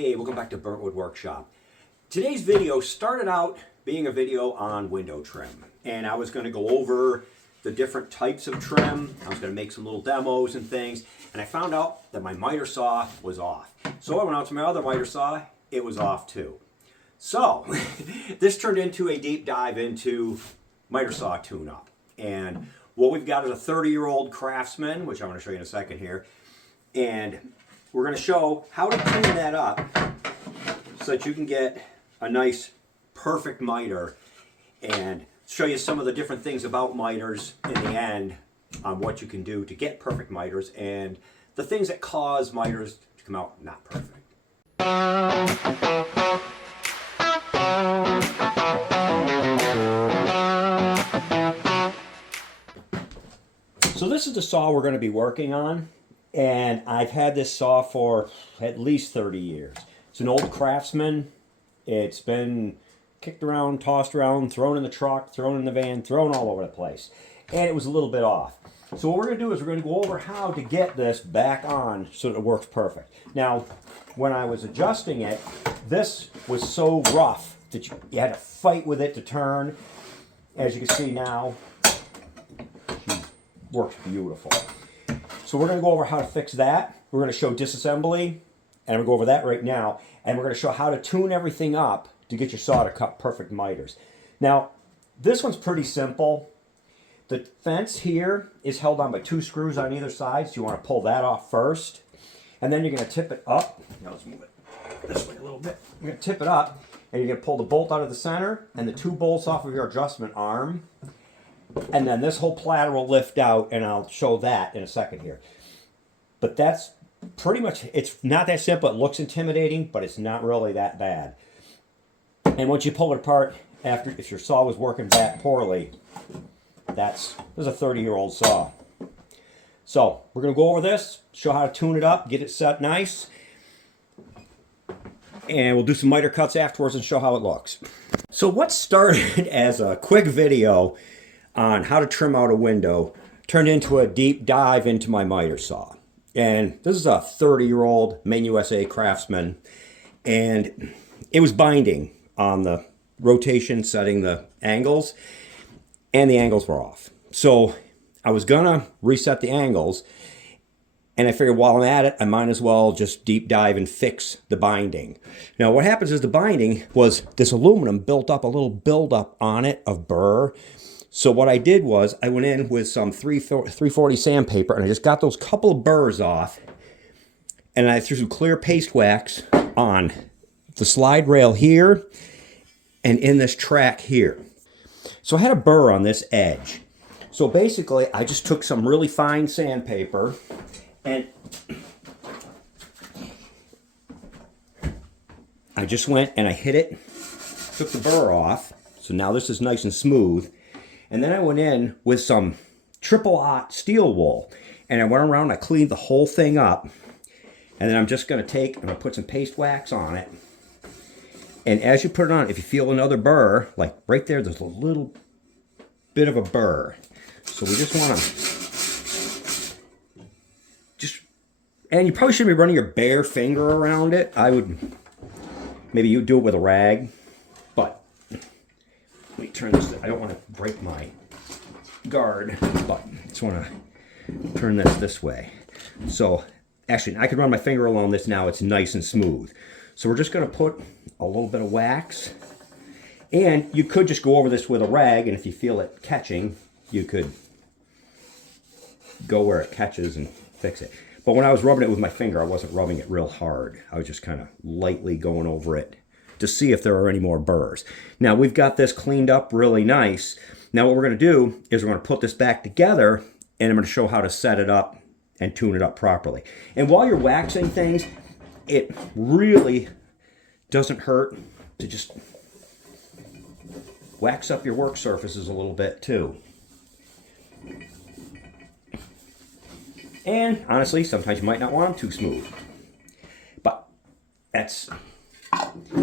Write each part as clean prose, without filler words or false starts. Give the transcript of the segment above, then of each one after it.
Hey, welcome back to Burnt Wood Workshop. Today's video started out being a video on window trim, and I was going to go over the different types of trim. I was going to make some little demos and things, and I found out that my miter saw was off. So I went out to my other miter saw, it was off too. So this turned into a deep dive into miter saw tune-up. And what we've got is a 30-year-old Craftsman, which I'm going to show you in a second here, and we're going to show how to tune that up so that you can get a nice, perfect miter, and show you some of the different things about miters in the end on what you can do to get perfect miters and the things that cause miters to come out not perfect. So this is the saw we're going to be working on. And I've had this saw for at least 30 years. It's an old Craftsman. It's been kicked around, tossed around, thrown in the truck, thrown in the van, thrown all over the place. And it was a little bit off. So what we're going to do is we're going to go over how to get this back on so that it works perfect. Now, when I was adjusting it, this was so rough that you had to fight with it to turn. As you can see now, she works beautiful. So we're going to go over how to fix that. We're going to show disassembly, and I'm going to go over that right now. And we're going to show how to tune everything up to get your saw to cut perfect miters. Now, this one's pretty simple. The fence here is held on by 2 screws on either side, so you want to pull that off first. And then you're going to tip it up. Now let's move it this way a little bit. You're going to tip it up, and you're going to pull the bolt out of the center and the 2 bolts off of your adjustment arm. And then this whole platter will lift out, and I'll show that in a second here. But that's pretty much, it's not that simple. It looks intimidating, but it's not really that bad. And once you pull it apart, after, if your saw was working back poorly, this is a 30-year-old saw. So we're going to go over this, show how to tune it up, get it set nice. And we'll do some miter cuts afterwards and show how it looks. So what started as a quick video on how to trim out a window turned into a deep dive into my miter saw. And this is a 30-year-old Maine USA Craftsman, and it was binding on the rotation, setting the angles, and the angles were off. So I was gonna reset the angles, and I figured while I'm at it, I might as well just deep dive and fix the binding. Now what happens is the binding was this aluminum built up a little buildup on it of burr. So what I did was I went in with some 340 sandpaper, and I just got those couple of burrs off, and I threw some clear paste wax on the slide rail here and in this track here. So I had a burr on this edge. So basically I just took some really fine sandpaper and I just went and I hit it, took the burr off. So now this is nice and smooth. And then I went in with some triple-aught steel wool, and I went around and I cleaned the whole thing up. And then I'm just going to put some paste wax on it. And as you put it on, if you feel another burr, like right there, there's a little bit of a burr. So we just want to and you probably shouldn't be running your bare finger around it. Maybe you do it with a rag, but let me turn this. I don't want to break my guard, but I just want to turn this way. So actually, I can run my finger along this now. It's nice and smooth. So we're just going to put a little bit of wax. And you could just go over this with a rag, and if you feel it catching, you could go where it catches and fix it. But when I was rubbing it with my finger, I wasn't rubbing it real hard. I was just kind of lightly going over it to see if there are any more burrs. Now we've got this cleaned up really nice. Now what we're going to do is we're going to put this back together, and I'm going to show how to set it up and tune it up properly. And while you're waxing things, it really doesn't hurt to just wax up your work surfaces a little bit too. And honestly, sometimes you might not want them too smooth, but that's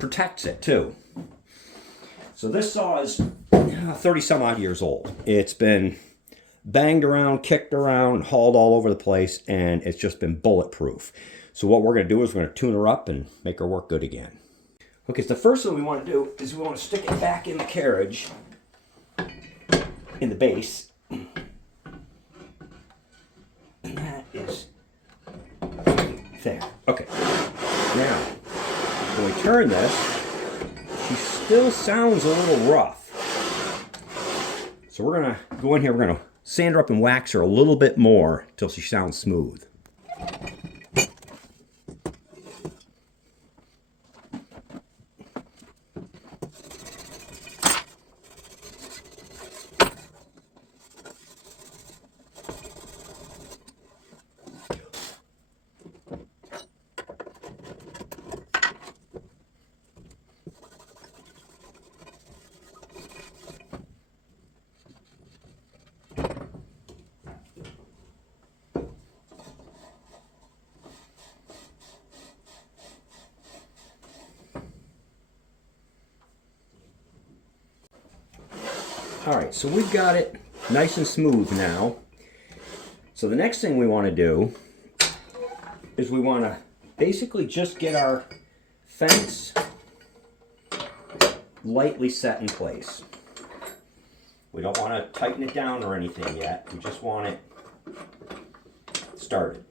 protects it too. So this saw is 30 some odd years old. It's been banged around, kicked around, hauled all over the place, and it's just been bulletproof. So what we're going to do is we're going to tune her up and make her work good again. Okay, so the first thing we want to do is we want to stick it back in the carriage, in the base. And that is there. Okay. Now, when we turn this, she still sounds a little rough. So we're going to go in here, we're going to sand her up and wax her a little bit more until she sounds smooth. All right, so we've got it nice and smooth now. So the next thing we want to do is we want to basically just get our fence lightly set in place. We don't want to tighten it down or anything yet. We just want it started.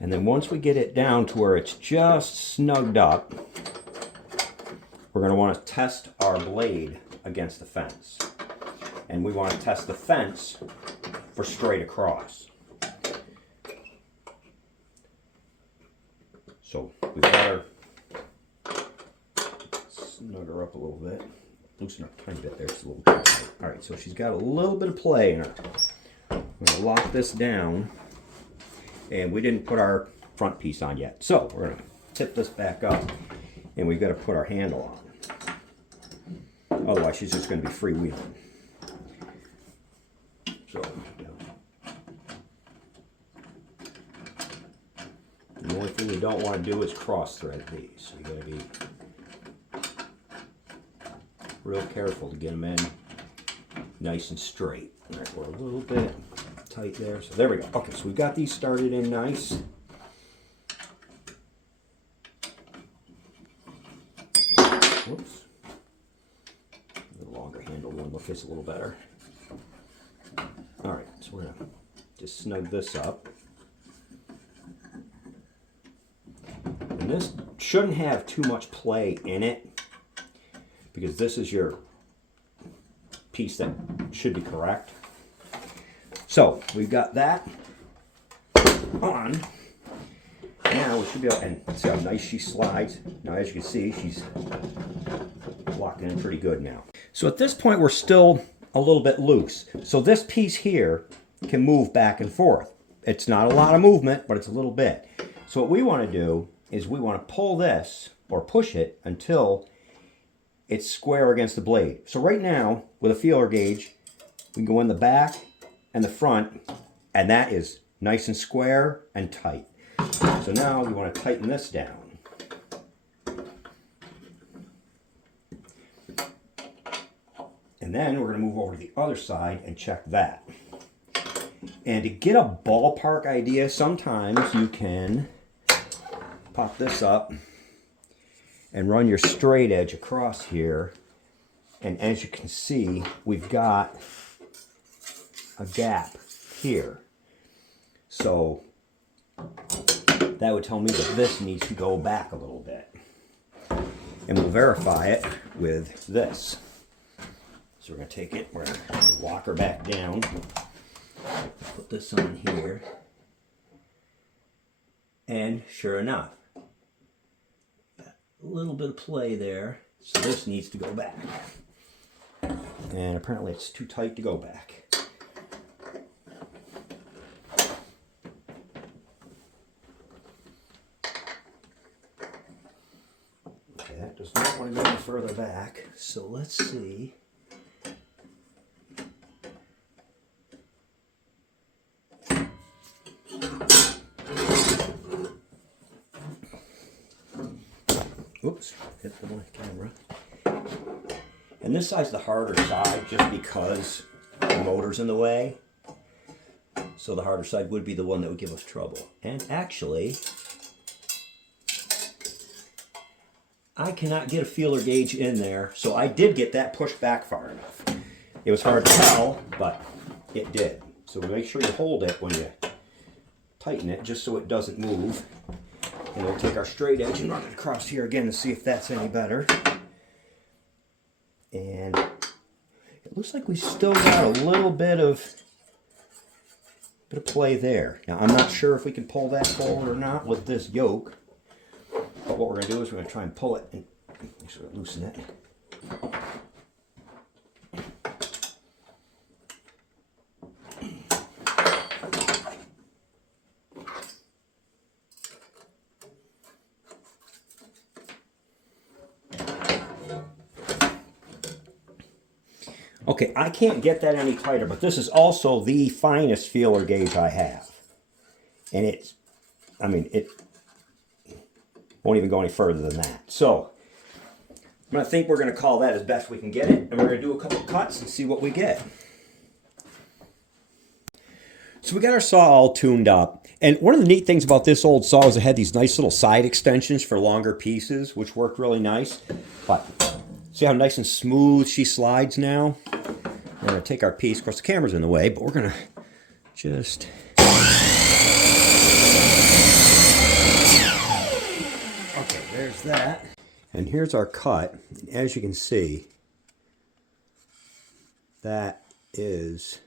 And then once we get it down to where it's just snugged up, we're going to want to test our blade against the fence. And we want to test the fence for straight across. So we've got her, snug her up a little bit, loosen her a tiny bit there, it's a little tight. All right, so she's got a little bit of play in her. I'm going to lock this down. And we didn't put our front piece on yet. So we're going to tip this back up and we've got to put our handle on. Otherwise she's just going to be freewheeling. So the only thing you don't want to do is cross thread these. So you got to be real careful to get them in nice and straight. All right, we're a little bit tight there. So there we go. Okay, so we've got these started in nice. Whoops. A little longer handle one will fit a little better. All right, so we're going to just snug this up. And this shouldn't have too much play in it because this is your piece that should be correct. So we've got that on. Now we should be able, and see how nice she slides. Now as you can see, she's locking in pretty good now. So at this point we're still a little bit loose. So this piece here can move back and forth. It's not a lot of movement, but it's a little bit. So what we want to do is we want to pull this or push it until it's square against the blade. So right now with a feeler gauge, we can go in the back and the front, and that is nice and square and tight. So now we want to tighten this down. And then we're going to move over to the other side and check that. And to get a ballpark idea, sometimes you can pop this up and run your straight edge across here. And as you can see, we've got a gap here. So that would tell me that this needs to go back a little bit. And we'll verify it with this. So we're going to take it, we're going to lock her back down. Put this on here. And sure enough, a little bit of play there. So this needs to go back. And apparently it's too tight to go back. Okay, that does not want to go any further back. So let's see. Oops, hit the camera. And this side's the harder side just because the motor's in the way. So the harder side would be the one that would give us trouble. And actually, I cannot get a feeler gauge in there, so I did get that pushed back far enough. It was hard to tell, but it did. So make sure you hold it when you tighten it, just so it doesn't move. And we'll take our straight edge and run it across here again to see if that's any better. And it looks like we still got a little bit of play there. Now I'm not sure if we can pull that forward or not with this yoke, but what we're going to do is we're going to try and pull it and sort of loosen it. Okay, I can't get that any tighter, but this is also the finest feeler gauge I have. And it won't even go any further than that. So, I think we're going to call that as best we can get it, and we're going to do a couple cuts and see what we get. So we got our saw all tuned up, and one of the neat things about this old saw is it had these nice little side extensions for longer pieces, which worked really nice. But see how nice and smooth she slides now? We're going to take our piece. Of course, the camera's in the way, but we're going to just... Okay, there's that. And here's our cut. As you can see, that is...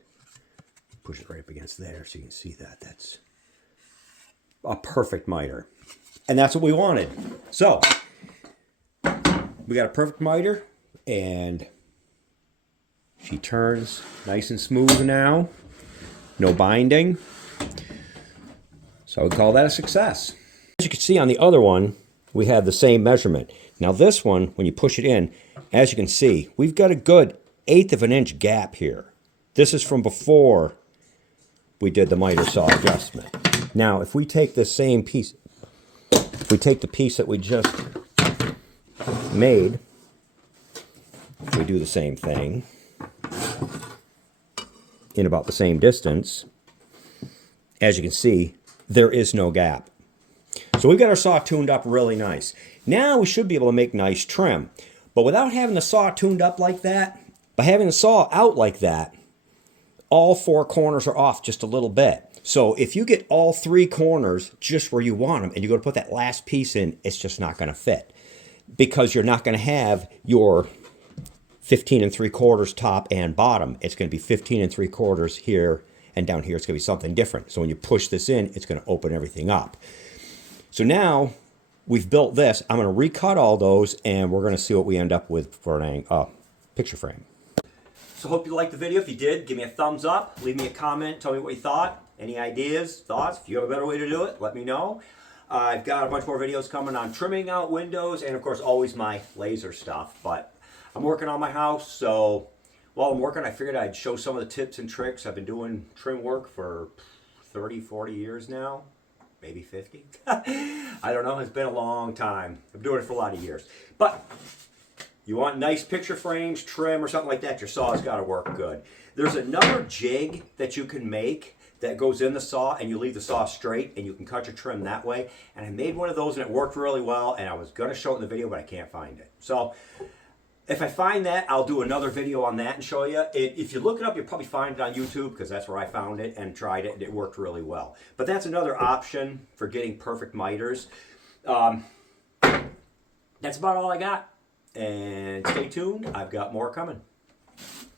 Push it right up against there so you can see that. That's a perfect miter. And that's what we wanted. So, we got a perfect miter, and she turns nice and smooth now. No binding. So I would call that a success. As you can see on the other one, we have the same measurement. Now this one, when you push it in, as you can see, we've got a good 1/8 of an inch gap here. This is from before we did the miter saw adjustment. Now, if we take the same piece, if we take the piece that we just made, we do the same thing in about the same distance. As you can see, there is no gap. So we've got our saw tuned up really nice. Now we should be able to make nice trim. But without having the saw tuned up like that, by having the saw out like that, all 4 corners are off just a little bit. So if you get all 3 corners just where you want them and you go to put that last piece in, it's just not going to fit. Because you're not going to have your 15 3/4 top and bottom. It's going to be 15 3/4 here, and down here it's going to be something different. So when you push this in, it's going to open everything up. So now we've built this. I'm going to recut all those, and we're going to see what we end up with for an picture frame. So hope you liked the video. If you did, give me a thumbs up. Leave me a comment. Tell me what you thought. Any ideas, thoughts? If you have a better way to do it, let me know. I've got a bunch more videos coming on trimming out windows, and of course always my laser stuff. But I'm working on my house, so while I'm working, I figured I'd show some of the tips and tricks. I've been doing trim work for 30, 40 years now. Maybe 50. I don't know. It's been a long time. I've been doing it for a lot of years. But you want nice picture frames, trim, or something like that, your saw's got to work good. There's another jig that you can make that goes in the saw, and you leave the saw straight, and you can cut your trim that way. And I made one of those, and it worked really well, and I was going to show it in the video, but I can't find it. So if I find that, I'll do another video on that and show you. If you look it up, you'll probably find it on YouTube, because that's where I found it and tried it, and it worked really well. But that's another option for getting perfect miters. That's about all I got. And stay tuned, I've got more coming.